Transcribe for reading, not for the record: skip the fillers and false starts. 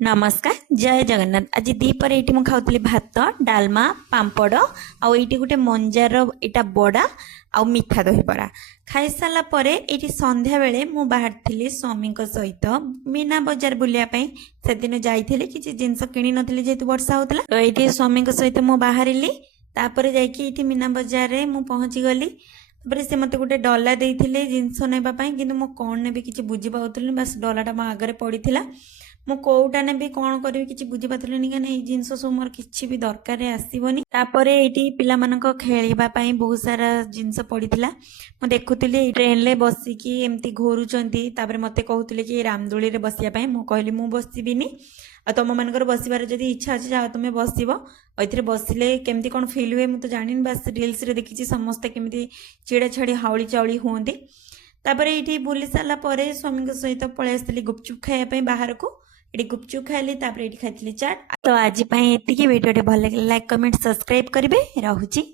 नमस्कार जय जगन्नाथ। आज दीपर ये खाऊली भात डालमा पापड़ आईटी गोटे मंजार यहाँ बड़ा आ मिठा दही बरा खाई सारा पर ये संध्या बेले मु बाहर थी स्वामी सहित मीना बजार बुलायापी से दिन जाइए किसी जिनस किणी नी जेहतु वर्षा होता तो ये स्वामी सहित मु बाहर तापर जाकि मीना बजार में मु पहुँची गली तापर से मत गोटे डला देते जिनस नापाई कि कौन ने किसी बुझी पाऊँ बस डलाटा मो आगे पड़ी मु कोटा नेबी कौन करी किसी बुझी पार्थिनी कहीं जिनस सब मोर किसी भी दरकार आसबनी तापर ये पिला खेलवा बहुत सारा जिनस पड़ा मुझे देखुली ट्रेन रे बसिकी एमती घूरुंट मत कहते कि रामदोली रे बसिया मु कहली मु बसबिनी आ तुम मानकर बसबार जदि इच्छा अच्छे जाओ तुम बसबे बसिले केमती कौन फिल हुए मुझे जानी बस रिल्स रे देखी समस्ते केमती चिड़ा छाड़ी हाउली चाउली हमें तापर ये बुली सारापर स्वामी सहित पलि आसती गुपचुप खायापी बाहर को ये गुपचुप खाइली तापर ये खाई चाट तो आज ये वीडियो भल लगे लाइक कमेंट सब्सक्राइब करेंगे। रहुची।